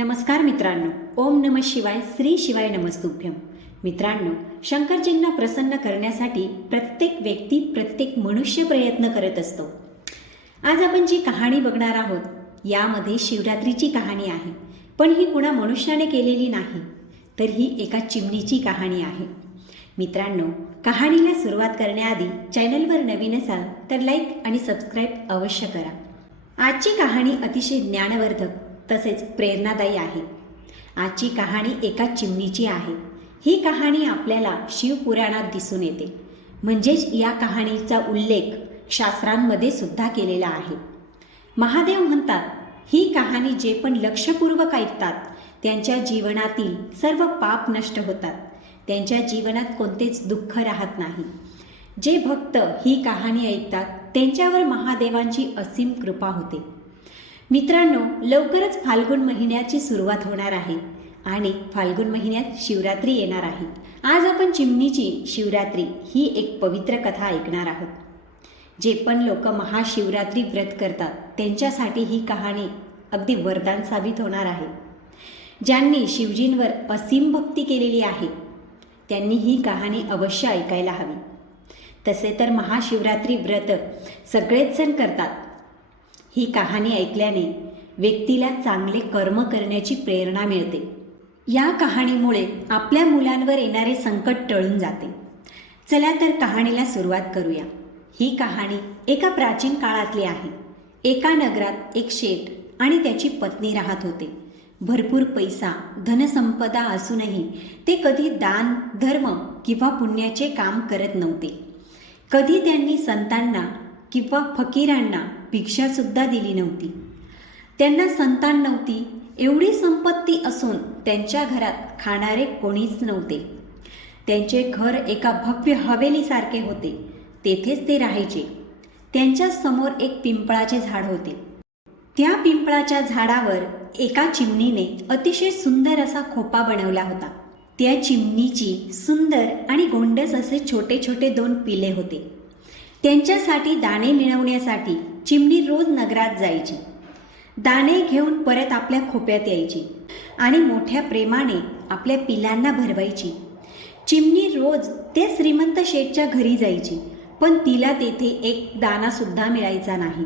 नमस्कार मित्रांनो. ओम नम शिवाय श्री शिवाय नमस्तुभ्यम. मित्रांनो शंकरजींना प्रसन्न करण्यासाठी प्रत्येक व्यक्ती प्रत्येक मनुष्य प्रयत्न करत असतो. आज आपण जी कहाणी बघणार आहोत यामध्ये शिवरात्रीची कहाणी आहे. पण ही कुणा मनुष्याने केलेली नाही तर ही एका चिमणीची कहाणी आहे. मित्रांनो कहाणीला सुरुवात करण्याआधी चॅनलवर नवीन असाल तर लाईक आणि सबस्क्राईब अवश्य करा. आजची कहाणी अतिशय ज्ञानवर्धक तसेच प्रेरणादायी आहे. आजची कहाणी एका चिमणीची आहे. ही कहाणी आपल्याला शिवपुराणात दिसून येते. म्हणजेच या कहाणीचा उल्लेख शास्त्रांमध्ये सुद्धा केलेला आहे. महादेव म्हणतात ही कहाणी जे पण लक्षपूर्वक ऐकतात त्यांच्या जीवनातील सर्व पाप नष्ट होतात. त्यांच्या जीवनात कोणतेच दुःख राहत नाही. जे भक्त ही कहाणी ऐकतात त्यांच्यावर महादेवांची असीम कृपा होते. मित्रांनो लवकरच फाल्गुन महिन्याची सुरुवात होणार आहे आणि फाल्गुन महिन्यात शिवरात्री येणार आहे. आज आपण चिमणीची शिवरात्री ही एक पवित्र कथा ऐकणार आहोत. जे पण लोक महाशिवरात्री व्रत करतात त्यांच्यासाठी ही कहाणी अगदी वरदान साबित होणार आहे. ज्यांनी शिवजींवर असीम भक्ती केलेली आहे त्यांनी ही कहाणी अवश्य ऐकायला हवी. तसे तर महाशिवरात्री व्रत सगळेच जण करतात ही कहाणी ऐकल्याने व्यक्तीला चांगले कर्म करण्याची प्रेरणा मिळते. या कहाणीमुळे आपल्या मुलांवर येणारे संकट टळून जाते. चला तर कहाणीला सुरुवात करूया. ही कहाणी एका प्राचीन काळातली आहे. एका नगरात एक शेठ आणि त्याची पत्नी राहत होते. भरपूर पैसा धनसंपदा असूनही ते कधी दान धर्म किंवा पुण्याचे काम करत नव्हते. कधी त्यांनी संतांना किंवा फकीरांना भिक्षासुद्धा दिली नव्हती. त्यांना संतान नव्हती एवढी संपत्ती असून त्यांच्या घरात खाणारे कोणीच नव्हते. त्यांचे घर एका भव्य हवेलीसारखे होते तेथेच ते राहायचे. त्यांच्यासमोर एक पिंपळाचे झाड होते. त्या पिंपळाच्या झाडावर एका चिमणीने अतिशय सुंदर असा खोपा बनवला होता. त्या चिमणीची सुंदर आणि गोंडस असे छोटे छोटे दोन पिले होते. त्यांच्यासाठी दाणे मिळवण्यासाठी चिमणी रोज नगरात जायची. दाणे घेऊन परत आपल्या खोप्यात यायची आणि मोठ्या प्रेमाने आपल्या पिलांना भरवायची. चिमणी रोज ते श्रीमंत शेठच्या घरी जायची पण तिला तेथे एक दानासुद्धा मिळायचा नाही.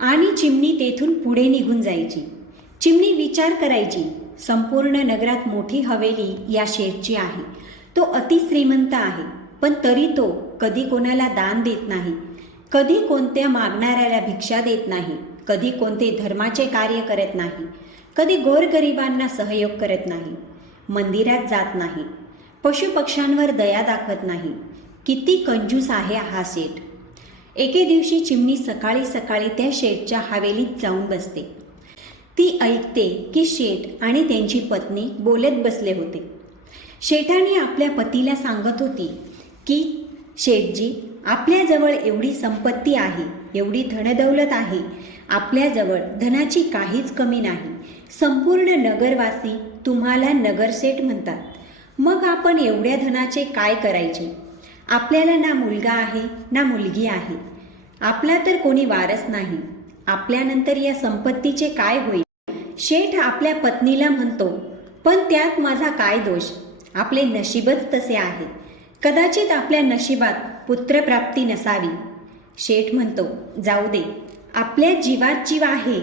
आणि चिमणी तेथून पुढे निघून जायची. चिमणी विचार करायची संपूर्ण नगरात मोठी हवेली या शेठची आहे. तो अतिश्रीमंत आहे पण तरी तो कधी कोणाला दान देत नाही. कधी कोणत्या मागणाऱ्याला भिक्षा देत नाही कधी कोणते धर्माचे कार्य करत नाही कधी गोरगरिबांना सहयोग करत नाही मंदिरात जात नाही पशुपक्ष्यांवर दया दाखवत नाही किती कंजूस आहे हा शेठ एके दिवशी चिमणी सकाळी सकाळी त्या शेठच्या हवेलीत जाऊन बसते. ती ऐकते की शेठ आणि त्यांची पत्नी बोलत बसले होते. शेठाने आपल्या पतीला सांगत होती की शेठजी आपल्याजवळ एवढी संपत्ती आहे एवढी धनदौलत आहे आपल्याजवळ धनाची काहीच कमी नाही. संपूर्ण नगरवासी तुम्हाला नगरसेठ म्हणतात. मग आपण एवढ्या धनाचे काय करायचे? आपल्याला ना मुलगा आहे ना मुलगी आहे. आपला तर कोणी वारस नाही. आपल्यानंतर या संपत्तीचे काय होईल? शेठ आपल्या पत्नीला म्हणतो पण त्यात माझा काय दोष? आपले नशीबच तसे आहे. कदाचित आपल्या नशिबात पुत्रप्राप्ती नसावी. शेठ म्हणतो जाऊ दे. आपल्या जीवात जीव आहे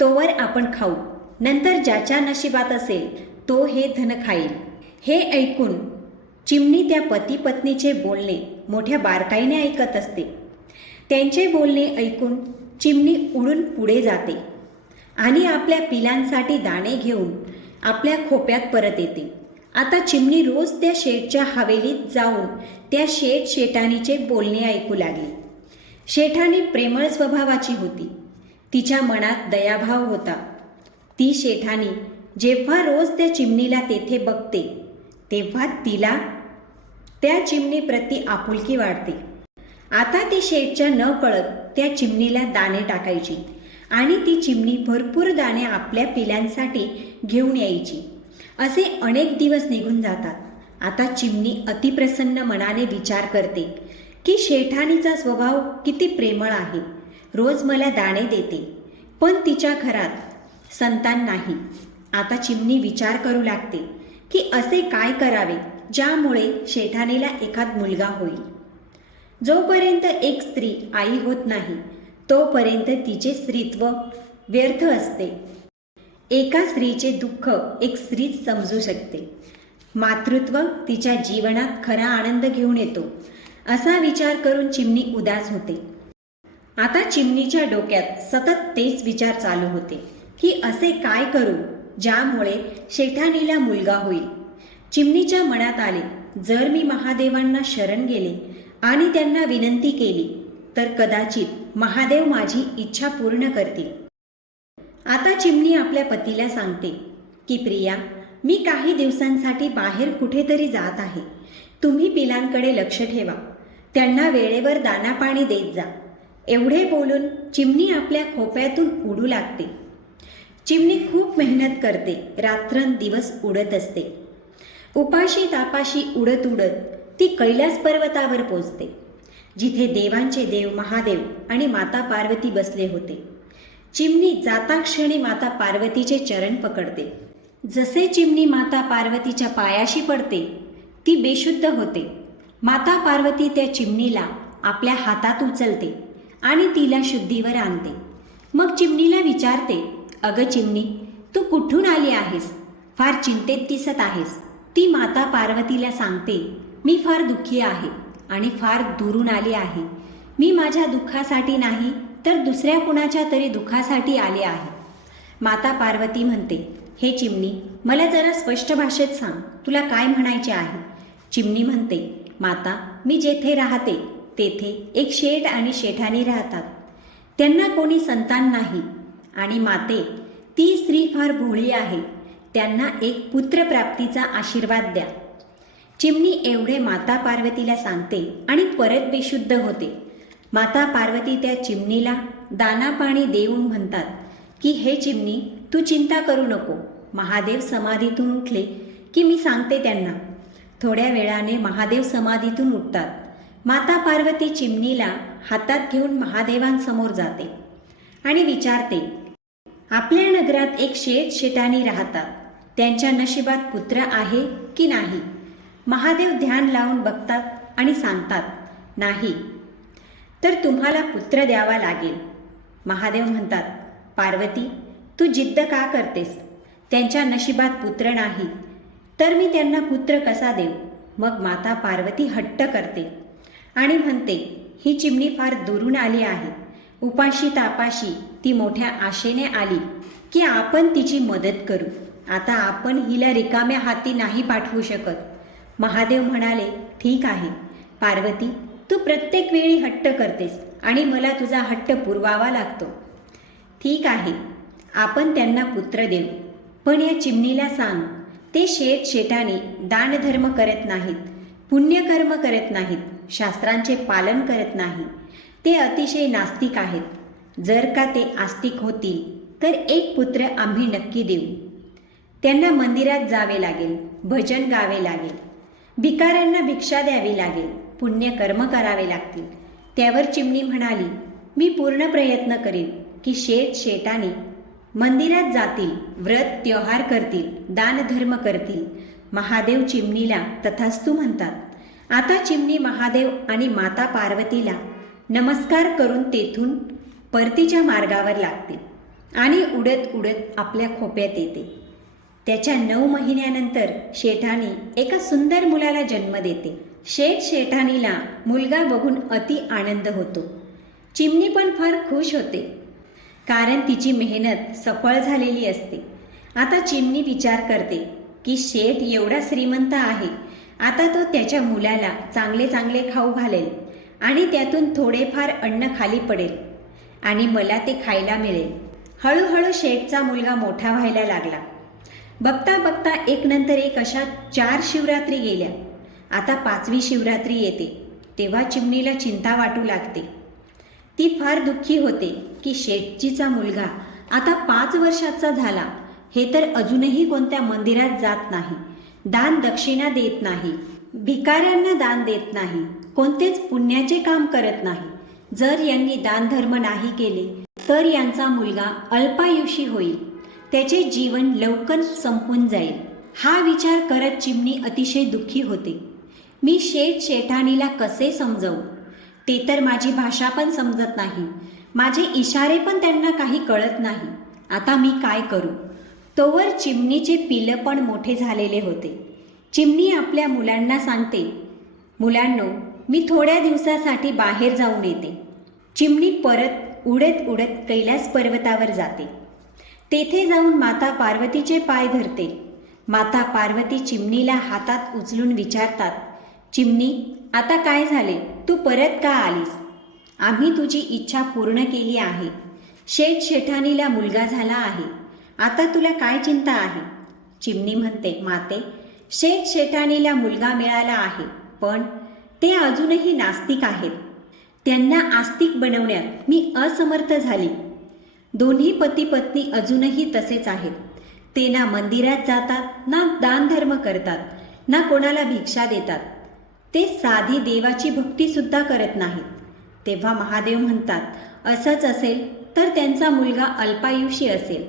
तोवर आपण खाऊ. नंतर ज्याच्या नशिबात असेल तो हे धन खाईल. हे ऐकून चिमणी त्या पती पत्नीचे बोलणे मोठ्या बारकाईने ऐकत असते. त्यांचे बोलणे ऐकून चिमणी उडून पुढे जाते आणि आपल्या पिलांसाठी दाणे घेऊन आपल्या खोप्यात परत येते. आता चिमणी रोज त्या शेठच्या हवेलीत जाऊन त्या शेठ शेटाणीचे बोलणे ऐकू लागली. शेठाणी प्रेमळ स्वभावाची होती. तिच्या मनात दयाभाव होता. ती शेठाणी जेव्हा रोज त्या चिमणीला तेथे बघते तेव्हा तिला त्या चिमणीप्रती आपुलकी वाढते. आता ती शेठच्या न कळत त्या चिमणीला दाणे टाकायची आणि ती चिमणी भरपूर दाणे आपल्या पिल्यांसाठी घेऊन यायची. असे अनेक दिवस निघून जातात. आता चिमणी अतिप्रसन्न मनाने विचार करते की शेठाणीचा स्वभाव किती प्रेमळ आहे. रोज मला दाणे देते. पण तिच्या घरात संतान नाही. आता चिमणी विचार करू लागते की असे काय करावे ज्यामुळे शेठाणीला एखाद मुलगा होईल? जोपर्यंत एक स्त्री आई होत नाही तोपर्यंत तिचे स्त्रीत्व व्यर्थ असते. एका स्त्रीचे दुःख एक स्त्रीच समजू शकते. मातृत्व तिच्या जीवनात खरा आनंद घेऊन येतो असा विचार करून चिमणी उदास होते. आता चिमणीच्या डोक्यात सतत तेच विचार चालू होते की असे काय करू ज्यामुळे शेठानीला मुलगा होईल. चिमणीच्या मनात आले जर मी महादेवांना शरण गेले आणि त्यांना विनंती केली तर कदाचित महादेव माझी इच्छा पूर्ण करतील. आता चिमणी आपल्या पतीला सांगते की प्रिया मी काही दिवसांसाठी बाहेर कुठेतरी जात आहे. तुम्ही पिलांकडे लक्ष ठेवा. त्यांना वेळेवर दाना पाणी देत जा. एवढे बोलून चिमणी आपल्या खोप्यातून उडू लागते. चिमणी खूप मेहनत करते रात्रंदिवस उडत असते. उपाशी तापाशी उडत उडत ती कैलास पर्वतावर पोचते. जिथे देवांचे देव महादेव आणि माता पार्वती बसले होते. चिमणी जाता क्षणी माता पार्वतीचे चरण पकडते. जसे चिमणी माता पार्वतीच्या पायाशी पडते ती बेशुद्ध होते. माता पार्वती त्या चिमणीला आपल्या हातात उचलते आणि तिला शुद्धीवर आणते. मग चिमणीला विचारते अगं चिमणी तू कुठून आली आहेस? फार चिंतेत दिसत आहेस ती माता पार्वतीला सांगते मी फार दुःखी आहे आणि फार दुरून आली आहे. मी माझ्या दुःखासाठी नाही तर दुसऱ्या कुणाच्या तरी दुःखासाठी आले आहे. माता पार्वती म्हणते हे चिमणी मला जरा स्पष्ट भाषेत सांग तुला काय म्हणायचे आहे? चिमणी म्हणते माता मी जेथे राहते तेथे एक शेठ आणि शेठानी राहतात. त्यांना कोणी संतान नाही. आणि माते ती स्त्री फार भोळी आहे. त्यांना एक पुत्रप्राप्तीचा आशीर्वाद द्या. चिमणी एवढे माता पार्वतीला सांगते आणि परत बेशुद्ध होते. माता पार्वती त्या चिमणीला दाना पाणी देऊन म्हणतात की हे चिमणी तू चिंता करू नको. महादेव समाधीतून उठले की मी सांगते त्यांना. थोड्या वेळाने महादेव समाधीतून उठतात. माता पार्वती चिमणीला हातात घेऊन महादेवांसमोर जाते आणि विचारते आपल्या नगरात एक शेत शेतानी राहतात. त्यांच्या नशिबात पुत्र आहे की नाही? महादेव ध्यान लावून बघतात आणि सांगतात नाही तर तुम्हाला पुत्र द्यावा लागेल. महादेव म्हणतात पार्वती तू जिद्द का करतेस? त्यांच्या नशिबात पुत्र नाही. तर मी त्यांना पुत्र कसा देऊ? मग माता पार्वती हट्ट करते आणि म्हणते ही चिमणी फार दुरून आली आहे. उपाशी तापाशी ती मोठ्या आशेने आली की आपण तिची मदत करू. आता आपण हिला रिकाम्या हाती नाही पाठवू शकत. महादेव म्हणाले ठीक आहे. पार्वती तू प्रत्येक वेळी हट्ट करतेस आणि मला तुझा हट्ट पुरवावा लागतो. ठीक आहे आपण त्यांना पुत्र देऊ. पण या चिमणीला सांग ते शेत शेटाने दानधर्म करत नाहीत पुण्यकर्म करत नाहीत शास्त्रांचे पालन करत नाही. ते अतिशय नास्तिक आहेत. जर का ते आस्तिक होतील तर एक पुत्र आम्ही नक्की देऊ. त्यांना मंदिरात जावे लागेल भजन गावे लागेल. भिकाऱ्यांना भिक्षा द्यावी लागेल. पुण्यकर्म करावे लागतील. त्यावर चिमणी म्हणाली मी पूर्ण प्रयत्न करीन की शेत शेटाने मंदिरात जातील व्रत त्योहार करतील दानधर्म करतील. महादेव चिमणीला तथास्तू म्हणतात. आता चिमणी महादेव आणि माता पार्वतीला नमस्कार करून तेथून परतीच्या मार्गावर लागते आणि उडत उडत आपल्या खोप्यात येते. त्याच्या नऊ महिन्यानंतर शेठानी एका सुंदर मुलाला जन्म देते. शेठ शेठानीला मुलगा बघून अति आनंद होतो. चिमणी पण फार खुश होते. कारण तिची मेहनत सफळ झालेली असते. आता चिमणी विचार करते की शेठ एवढा श्रीमंत आहे. आता तो त्याच्या मुलाला चांगले चांगले खाऊ घालेल आणि त्यातून थोडेफार अन्न खाली पडेल आणि मला ते खायला मिळेल. हळूहळू शेठचा मुलगा मोठा व्हायला लागला. बघता बघता एक नंतर एक अशा चार शिवरात्री गेल्या. आता पाचवी शिवरात्री येते. तेव्हा चिमणीला चिंता वाटू लागते. ती फार दुःखी होते की शेठजीचा मुलगा आता पाच वर्षाचा झाला. हे तर अजूनही कोणत्या मंदिरात जात नाही. दान दक्षिणा देत नाही. भिकाऱ्यांना दान देत नाही. कोणतेच पुण्याचे काम करत नाही. जर यांनी दानधर्म नाही केले तर यांचा मुलगा अल्पायुषी होईल. त्याचे जीवन लवकर संपून जाईल. हा विचार करत चिमणी अतिशय दुःखी होते. मी शेठ शेठाणीला कसे समजवू? ते तर माझी भाषा पण समजत नाही. माझे इशारे पण त्यांना काही कळत नाही. आता मी काय करू? तोवर चिमणीचे पिलं पण मोठे झालेले होते. चिमणी आपल्या मुलांना सांगते मुलांनो मी थोड्या दिवसासाठी बाहेर जाऊन येते चिमणी परत उडत उडत कैलास पर्वतावर जाते. तेथे जाऊन माता पार्वतीचे पाय धरते. माता पार्वती चिमणीला हातात उचलून विचारतात चिमणी आता काय झाले? तू परत का आलीस? आम्ही तुझी इच्छा पूर्ण केली आहे. शेठ शेठानीला मुलगा झाला आहे. आता तुला काय चिंता आहे? चिमणी म्हणते माते शेठ शेठानीला मुलगा मिळाला आहे पण ते अजूनही नास्तिक आहेत. त्यांना आस्तिक बनवण्यात मी असमर्थ झाली. दोन्ही पती पत्नी अजूनही तसेच आहेत. ते ना मंदिरात जातात ना दानधर्म करतात ना कोणाला भिक्षा देतात. ते साधी देवाची भक्तीसुद्धा करत नाहीत. तेव्हा महादेव म्हणतात असंच असेल तर त्यांचा मुलगा अल्पायुषी असेल.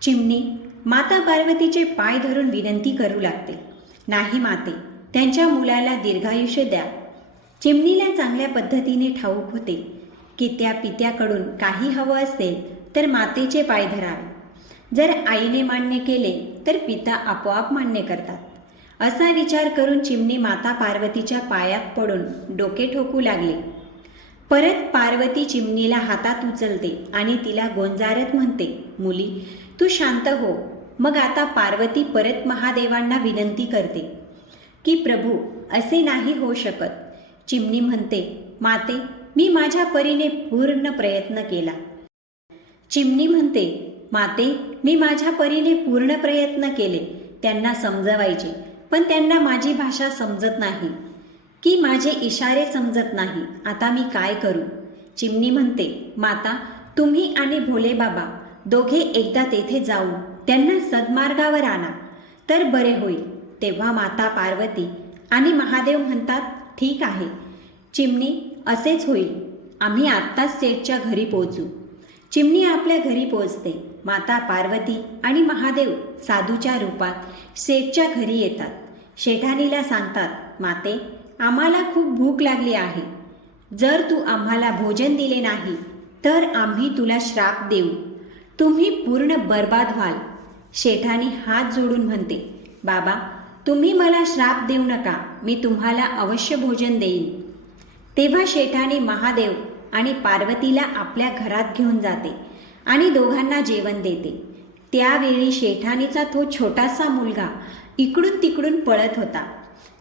चिमणी माता पार्वतीचे पाय धरून विनंती करू लागते. नाही माते त्यांच्या मुलाला दीर्घायुष्य द्या. चिमणीला चांगल्या पद्धतीने ठाऊक होते. की त्या पित्याकडून काही हवं असेल तर मातेचे पाय धरावे. जर आईने मान्य केले तर पिता आपोआप मान्य करतात. असा विचार करून चिमणी माता पार्वतीच्या पायात पडून डोके ठोकू लागले. परत पार्वती चिमणीला हातात उचलते आणि तिला गोंजारत म्हणते मुली तू शांत हो. मग आता पार्वती परत महादेवांना विनंती करते की प्रभू असे नाही होऊ शकत चिमणी म्हणते माते मी माझ्या परीने पूर्ण प्रयत्न केला चिमणी म्हणते माते मी माझ्या परीने पूर्ण प्रयत्न केले. त्यांना समजवायचे. पण त्यांना माझी भाषा समजत नाही. की माझे इशारे समजत नाही. आता मी काय करू? चिमणी म्हणते माता तुम्ही आणि भोले बाबा दोघे एकदा तेथे जाऊन त्यांना सद्मार्गावर आणा. तर बरे होईल. तेव्हा माता पार्वती आणि महादेव म्हणतात ठीक आहे. चिमणी असेच होईल. आम्ही आत्ताच सेठच्या घरी पोहोचू. चिमणी आपल्या घरी पोहोचते. माता पार्वती आणि महादेव साधूच्या रूपात शेठच्या घरी येतात. शेठानीला सांगतात माते आम्हाला खूप भूक लागली आहे. जर तू आम्हाला भोजन दिले नाही तर आम्ही तुला श्राप देऊ. तुम्ही पूर्ण बर्बाद व्हाल. शेठानी हात जोडून म्हणते बाबा तुम्ही मला श्राप देऊ नका. मी तुम्हाला अवश्य भोजन देईन. तेव्हा शेठाने महादेव आणि पार्वतीला आपल्या घरात घेऊन जाते आणि दोघांना जेवण देते. त्यावेळी शेठानीचा तो छोटासा मुलगा इकडून तिकडून पळत होता.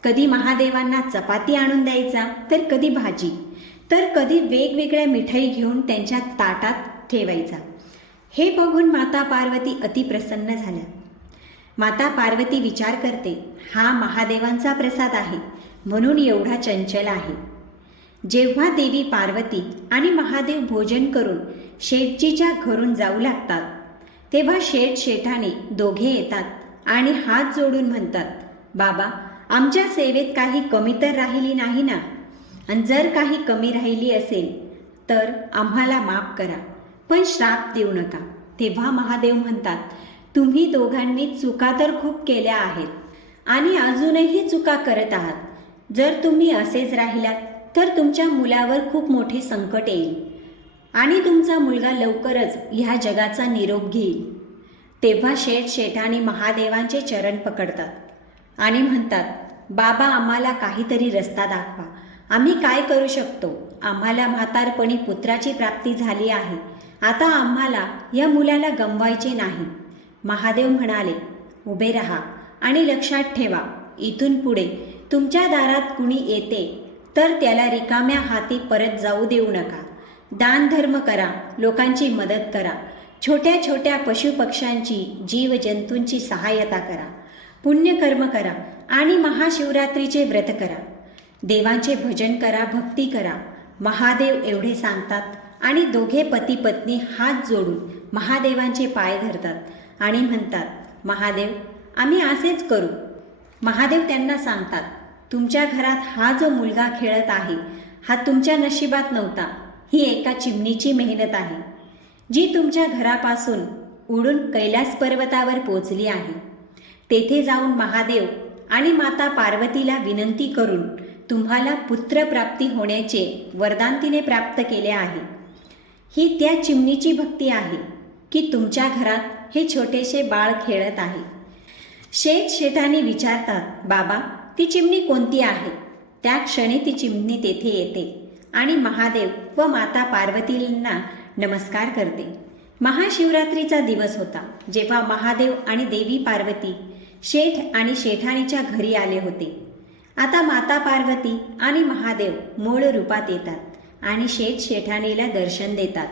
कधी महादेवांना चपाती आणून द्यायचा तर कधी भाजी. तर कधी वेगवेगळ्या मिठाई घेऊन त्यांच्या ताटात ठेवायचा. हे बघून माता पार्वती अतिप्रसन्न झाल्या. माता पार्वती विचार करते हा महादेवांचा प्रसाद आहे. म्हणून एवढा चंचल आहे. जेव्हा देवी पार्वती आणि महादेव भोजन करून शेठजीच्या घरून जाऊ लागतात तेव्हा शेठ शेठाने दोघे येतात आणि हात जोडून म्हणतात बाबा आमच्या सेवेत काही कमी तर राहिली नाही ना? आणि जर काही कमी राहिली असेल तर आम्हाला माफ करा पण श्राप देऊ नका. तेव्हा महादेव म्हणतात तुम्ही दोघांनी चुका तर खूप केल्या आहेत आणि अजूनही चुका करत आहात. जर तुम्ही असेच राहिलात तर तुमच्या मुलावर खूप मोठे संकट येईल. आणि तुमचा मुलगा लवकरच ह्या जगाचा निरोप घेईल. तेव्हा शेठ शेठाने महादेवांचे चरण पकडतात. आणि म्हणतात बाबा आम्हाला काहीतरी रस्ता दाखवा. आम्ही काय करू शकतो? आम्हाला म्हातारपणी पुत्राची प्राप्ती झाली आहे. आता आम्हाला या मुलाला गमवायचे नाही. महादेव म्हणाले उभे राहा आणि लक्षात ठेवा. इथून पुढे तुमच्या दारात कुणी येते तर त्याला रिकाम्या हाती परत जाऊ देऊ नका. दानधर्म करा लोकांची मदत करा. छोट्या छोट्या पशुपक्ष्यांची जीवजंतूंची सहाय्यता करा. पुण्यकर्म करा आणि महाशिवरात्रीचे व्रत करा. देवांचे भजन करा भक्ती करा. महादेव एवढे सांगतात आणि दोघे पती पत्नी हात जोडून महादेवांचे पाय धरतात आणि म्हणतात महादेव आम्ही असेच करू. महादेव त्यांना सांगतात तुमच्या घरात हा जो मुलगा खेळत आहे हा तुमच्या नशिबात नव्हता. ही एका चिमणीची मेहनत आहे जी तुमच्या घरापासून उडून कैलास पर्वतावर पोचली आहे. तेथे जाऊन महादेव आणि माता पार्वतीला विनंती करून तुम्हाला पुत्रप्राप्ती होण्याचे वरदान तिने प्राप्त केले आहे. ही त्या चिमणीची भक्ती आहे की तुमच्या घरात हे छोटेसे बाळ खेळत आहे. शेठ शेठाने विचारतात बाबा ती चिमणी कोणती आहे? त्या क्षणी ती चिमणी तेथे येते आणि महादेव व माता पार्वतींना नमस्कार करते. महाशिवरात्रीचा दिवस होता. जेव्हा महादेव आणि देवी पार्वती शेठ आणि शेठाणीच्या घरी आले होते. आता माता पार्वती आणि महादेव मूळ रूपात येतात आणि शेठ शेठाणीला दर्शन देतात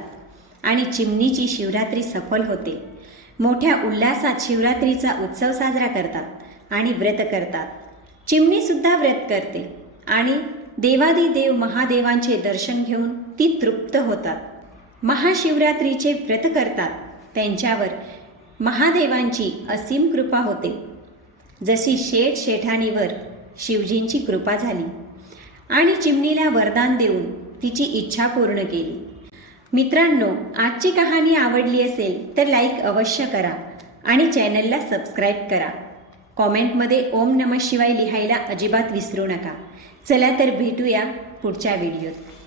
आणि चिमणीची शिवरात्री सफल होते. मोठ्या उल्हासात शिवरात्रीचा उत्सव साजरा करतात आणि व्रत करतात. चिमणीसुद्धा व्रत करते आणि देवादिदेव महादेवांचे दर्शन घेऊन ती तृप्त होतात. महाशिवरात्रीचे व्रत करतात. त्यांच्यावर महादेवांची असीम कृपा होते. जशी शेठ शेठाणीवर शिवजींची कृपा झाली आणि चिमणीला वरदान देऊन तिची इच्छा पूर्ण केली. मित्रांनो आजची कहाणी आवडली असेल तर लाईक अवश्य करा आणि चॅनलला सबस्क्राईब करा. कॉमेंटमध्ये ओम नम शिवाय लिहायला अजिबात विसरू नका. चला तर भेटूया पुढच्या व्हिडिओत.